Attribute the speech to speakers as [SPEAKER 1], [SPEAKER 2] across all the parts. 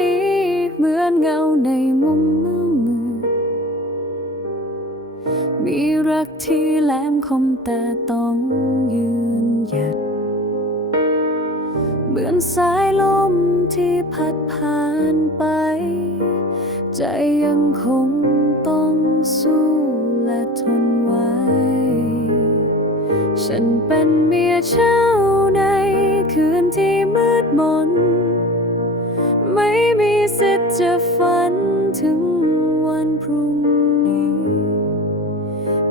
[SPEAKER 1] นี้เหมือนเงาในมุมมืดมืดมีรักที่แหลมคมแต่ต้องยืนหยัด เหมือนสายลมที่พัดผ่านไป ใจยังคงต้องสู้และทนไว้ ฉันเป็นเมียเช่าในคืนที่มืดมน จะฝันถึงวันพรุ่งนี้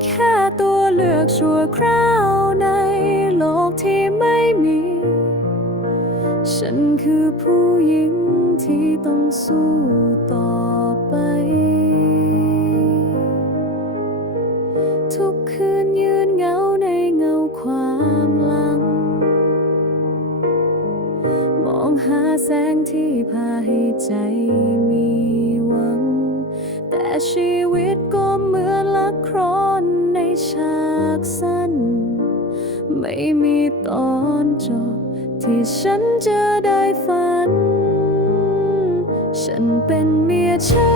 [SPEAKER 1] แค่ตัวเลือกชั่วคราวในโลกที่ไม่มี ฉันคือผู้หญิงที่ต้องสู้ต่อ หาแสงที่พาให้ใจมีหวัง แต่ชีวิตก็เหมือนละครในฉากสั้น ไม่มีตอนจบที่ฉันจะได้ฝัน ฉันเป็นเมียเช่า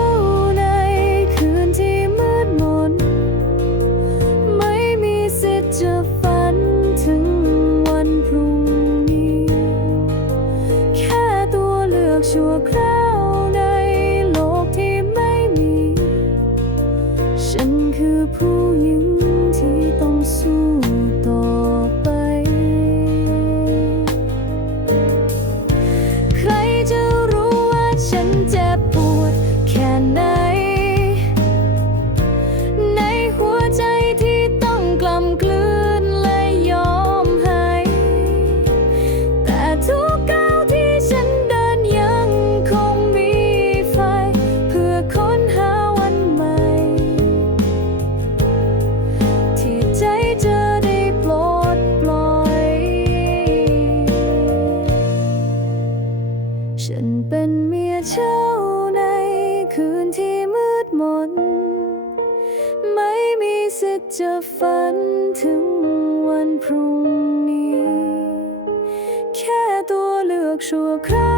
[SPEAKER 1] ฉันเป็นเมียเช่าในคืนที่มืดมน ไม่มีสิทธิ์จะฝันถึงวันพรุ่งนี้ แค่ตัวเลือกชั่วคราว